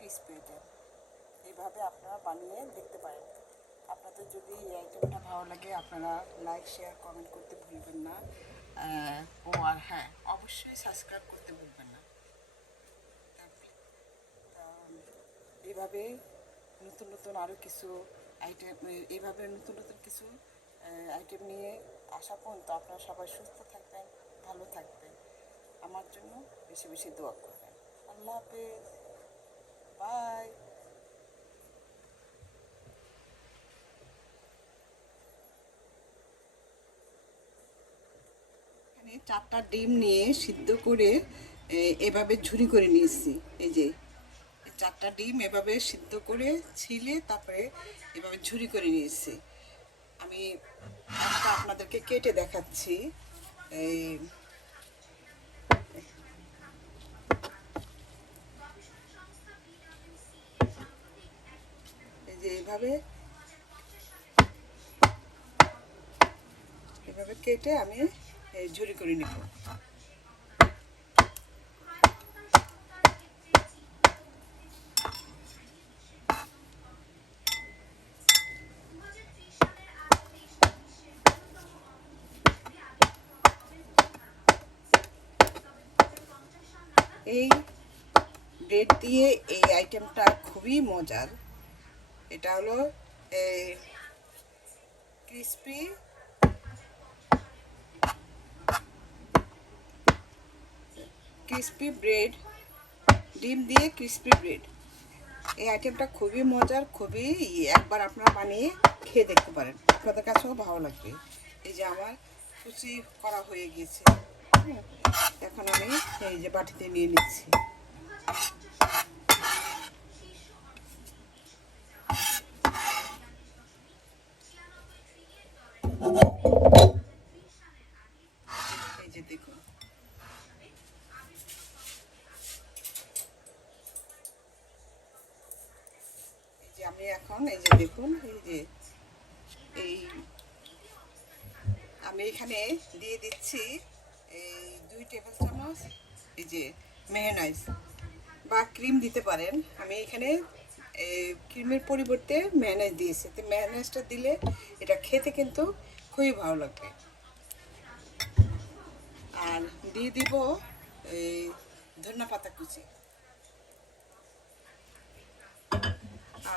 Crispy item. এইভাবে আপনারা বানিয়ে দেখতে পারেন। আপনাদের যদি এই আইটেমটা ভালো লাগে আপনারা লাইক শেয়ার কমেন্ট করতে ভুলবেন না। আর হ্যাঁ, অবশ্যই সাবস্ক্রাইব করতে ভুলবেন না। এইভাবে নতুন নতুন আরও কিছু আইটেম, এইভাবে নতুন নতুন কিছু আইটেম নিয়ে আসা পর্যন্ত আপনারা সবাই সুস্থ থাকবেন, ভালো থাকবেন। আমার জন্য বেশি বেশি দোয়া করবেন। আল্লাহ হাফেজ, বাই। এখানে 4টা ডিম নিয়ে সিদ্ধ করে এভাবে ঝুরি করে নিয়েছি। এই যে 4টা ডিম এভাবে সিদ্ধ করে ছিলে তারপরে এভাবে ঝুরি করে নিয়েছি। আমি একটা আপনাদেরকে কেটে দেখাচ্ছি। এই যে এভাবে এভাবে কেটে আমি ঝুরি করে নেব। এই ব্রেড দিয়ে এই আইটেমটা খুবই মজার। এটা হলো ক্রিসপি ক্রিসপি ব্রেড, ডিম দিয়ে ক্রিসপি ব্রেড। এই আইটেমটা খুবই মজার, খুবই একবার আপনারা বানিয়ে খেয়ে দেখতে পারেন, আপনাদের কাছেও ভালো লাগবে। এই যে আমার কুচি করা হয়ে গিয়েছে, এখন আমি এই যে বাটিতে নিয়ে নিচ্ছি। এই যে দেখুন, এই যে আমি এখন এই যে দেখুন, এই যে এই আমি এখানে দিয়ে দিচ্ছি এই 2 টেবিল চামচ এই যে মেয়োনাইজ বা ক্রিম দিতে পারেন। আমি এখানে ক্রিমের পরিবর্তে মেয়োনাইজ দিয়েছি। তো মেয়োনাইজটা দিলে এটা খেতে কিন্তু খুবই ভালো লাগবে। আর দিয়ে দিব এই ধনিয়া পাতা কুচি।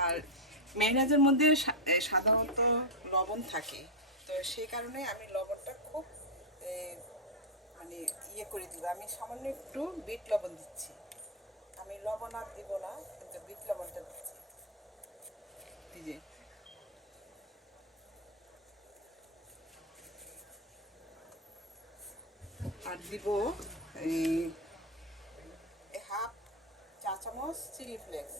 আর মেয়োনাইজের মধ্যে সাধারণত লবণ থাকে, তো সেই কারণে আমি লবণটা খুব মানে করে দিব। আমি সামান্য একটু বিট লবণ দিচ্ছি। আমি লবণ আর দিব না, কিন্তু বিট লবণটা দিচ্ছি। এই যে আর দিব এই হাফ চা চামচ চিলি ফ্লেক্স।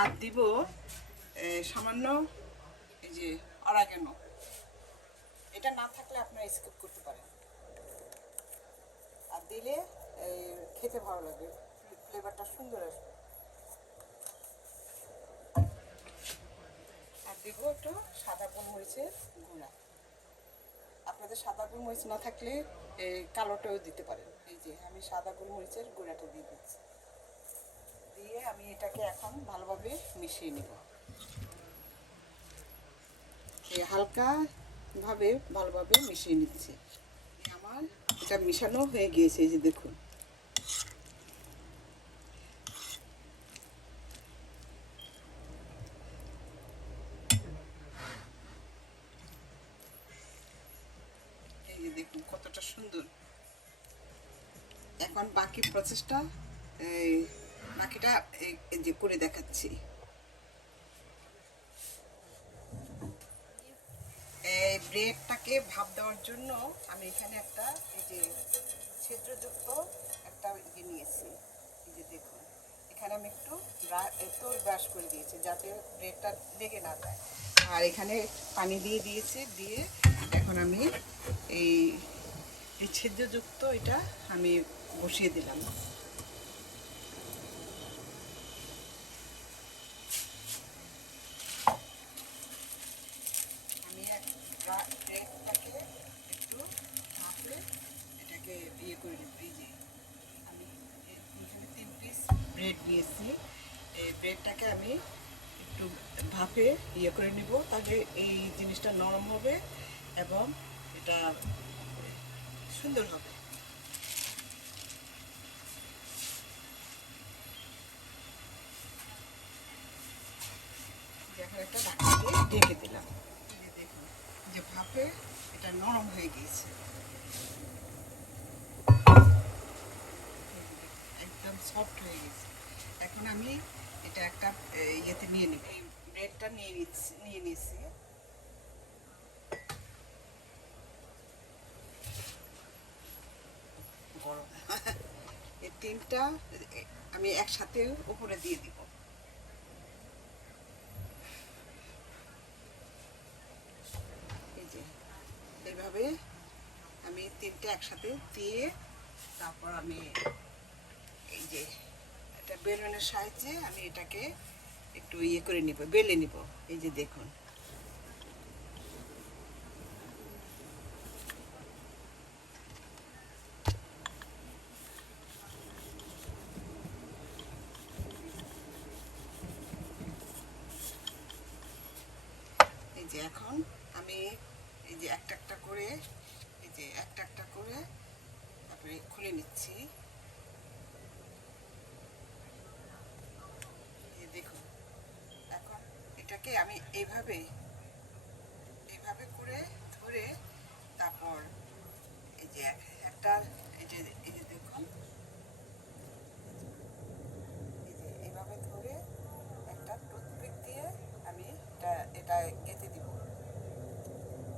আর দিব সামান্য এই যে অরিগানো। এটা না থাকলে আপনারা স্কিপ করতে পারেন। আর দিলে খেতে ভালো লাগবে, ফ্লেভারটা সুন্দর আসবে। আর দিব একটু সাদা গোলমরিচের গুঁড়া। আপনাদের সাদা গোলমরিচ না থাকলে কালোটাও দিতে পারেন। এই যে আমি সাদা গোলমরিচের গুঁড়াটা দিয়ে দিচ্ছি। দিয়ে আমি এটাকে এখন ভালোভাবে মিশিয়ে নেব। হালকাভাবে ভালোভাবে মিশিয়ে নিচ্ছি। আমার এটা মিশানো হয়ে গিয়েছে, এই যে দেখুন। এই যে দেখুন কতটা সুন্দর। এখন বাকি প্রসেসটা বাকিটা এই যে করে দেখাচ্ছি। এই ব্রেডটাকে ভাপ দেওয়ার জন্য আমি এখানে একটা এই যে ছিদ্রযুক্ত একটা নিয়েছি। এই যে দেখুন, এখানে আমি একটু তোল ব্রাশ করে দিয়েছি যাতে ব্রেডটা লেগে না যায়। আর এখানে পানি দিয়ে দিয়েছি, দিয়ে এখন আমি এই ছিদ্রযুক্ত এটা আমি বসিয়ে দিলাম। ব্রেড নিয়েছি। এই ব্রেডটাকে আমি একটু ভাপে করে নিব, তাহলে এই জিনিসটা নরম হবে এবং এটা সুন্দর হবে। এখন একটা ঢাকনা দিয়ে ঢেকে দিলাম। দেখুন যে ভাপে এটা নরম হয়ে গিয়েছে, একদম সফট হয়ে গেছে। এখন আমি এটা একটা ইয়েতে নিয়ে নিই, এই ব্রেডটা নিয়ে নিয়েছি। গরম এই তিনটা আমি একসাথে উপরে দিয়ে দিব। এই যে এইভাবে আমি তিনটা একসাথে দিয়ে তারপর আমি এই যে এটা বেলুনের সাহায্যে আমি এটাকে একটু করে নিব, বেলে নিব। এই যে দেখুন, এই যে এখন আমি এই যে একটা একটা করে এই যে একটা একটা করে তারপরে খুলে নিচ্ছি। এই যে দেখুন, এখন এটাকে আমি এইভাবে এইভাবে করে ধরে তারপর এই যে একটা এই যে দেখুন, এই যে এইভাবে ধরে একটা টুথপিক দিয়ে আমি এটা গেঁথে দিব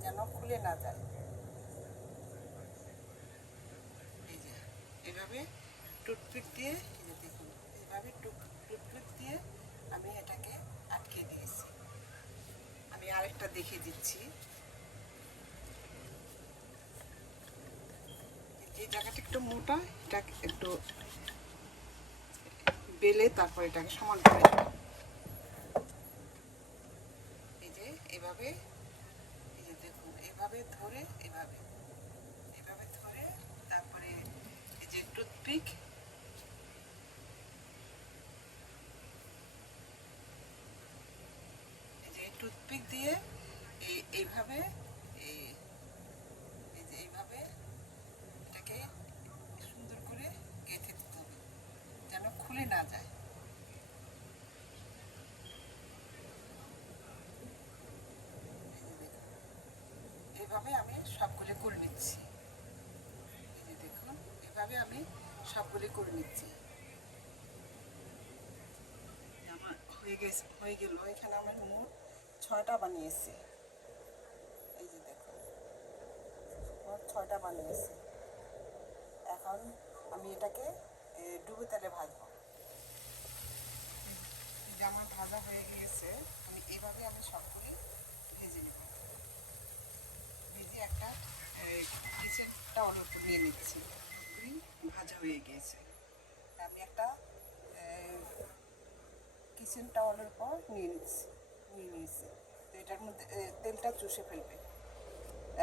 যেন খুলে না যায়। এই যে এভাবে টুথপিক দিয়ে এই যে দেখুন, এইভাবে টুথপিক দিয়ে আমি এটাকে আটকে দিয়েছি। আমি আরেকটা দেখিয়ে দিচ্ছি। যে জায়গাটা একটু মোটা এটা একটু বেলে তারপর এটাকে সমান করে দেব। এই যে এভাবে এই যে দেখুন, এভাবে ধরে এভাবে এভাবে ধরে তারপরে এই যে টুথপিক এই যে টুথপিক দিয়ে এইভাবে এই এই যে এইভাবে এটাকে সুন্দর করে গেঁথে দিতে হবে যেন খুলে না যায়। এইভাবে আমি সবগুলো করে নিচ্ছি। এই যে দেখুন, এভাবে আমি সবগুলো করে নিচ্ছি। আমার হয়ে গেল। এখানে আমার মোট 6টা বানিয়েছি। এই যে দেখুন, মোট 6টা বানিয়েছি। এখন আমি এটাকে ডুবো তেলে ভাজবো। এই যে আমার ভাজা হয়ে গিয়েছে, এইভাবে আমি সবগুলি ভেজে নেব। ভেজে একটা কিচেন টাওয়ালের উপর নিয়ে নিচ্ছি। ভাজা হয়ে গিয়েছে, আমি একটা কিচেন টাওয়ালের উপর নিয়ে নিয়েছি। তো এটার মধ্যে তেলটা চুষে ফেলবে।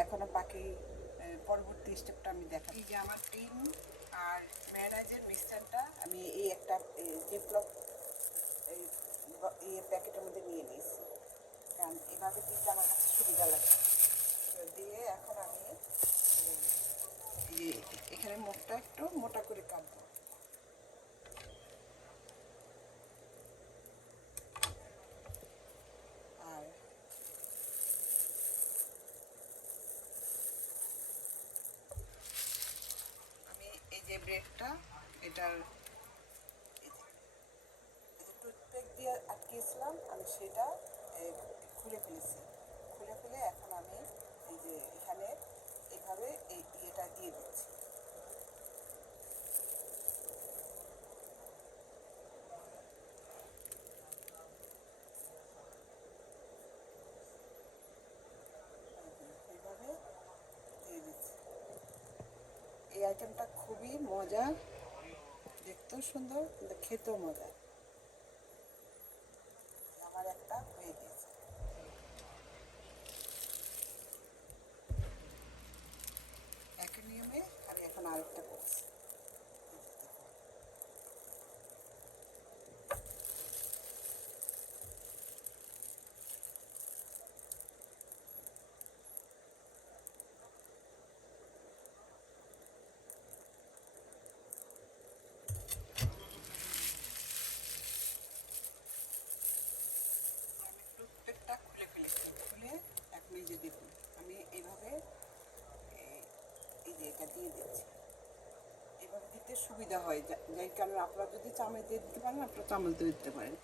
এখনো বাকি পরবর্তী স্টেপটা আমি দেখাই। এই যে আমার ডিম আর মেয়োনাইজের মিক্সচারটা আমি এই একটা জিপলক প্যাকেটের মধ্যে নিয়ে নিয়েছি, কারণ এভাবে দিতে আমার কাছে সুবিধা লাগে। তো দিয়ে এখন আমি এখানে মুখটা একটু মোটা করে কাটবো। আর আমি এই যে ব্রেডটা এটার টুথপিক দিয়ে আটকেছিলাম, আমি সেটা খুলে ফেলেছি। খুলে ফেলে এখন আমি এই যে এখানে এইভাবে এই ইয়েটা দিয়ে দিচ্ছি। এইভাবে দিয়ে দিচ্ছি। এই আইটেমটা খুবই মজা, দেখতেও সুন্দর কিন্তু খেতেও মজা। আমার একটা হয়ে গেছে। একই নিয়মে আমি এখন আরেকটা করছি। এটা দিয়ে দিচ্ছি। এভাবে দিতে সুবিধা হয়, যাই কারণে আপনারা যদি চামচ দিয়ে দিতে পারেন আপনারা চামচ দিয়ে দিতে পারেন,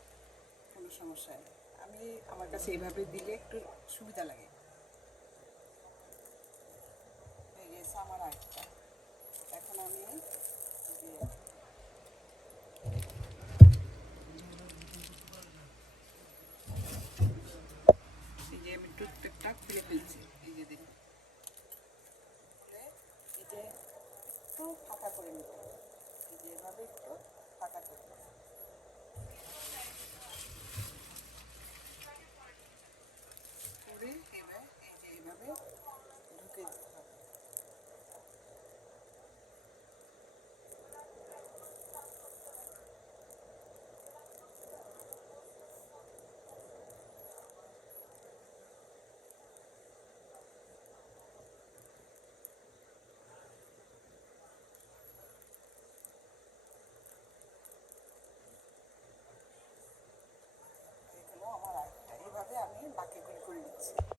কোনো সমস্যা নেই। আমার কাছে এইভাবে দিলে একটু সুবিধা লাগে। হয়ে গেছে আমার আরেকটা। এখন আমি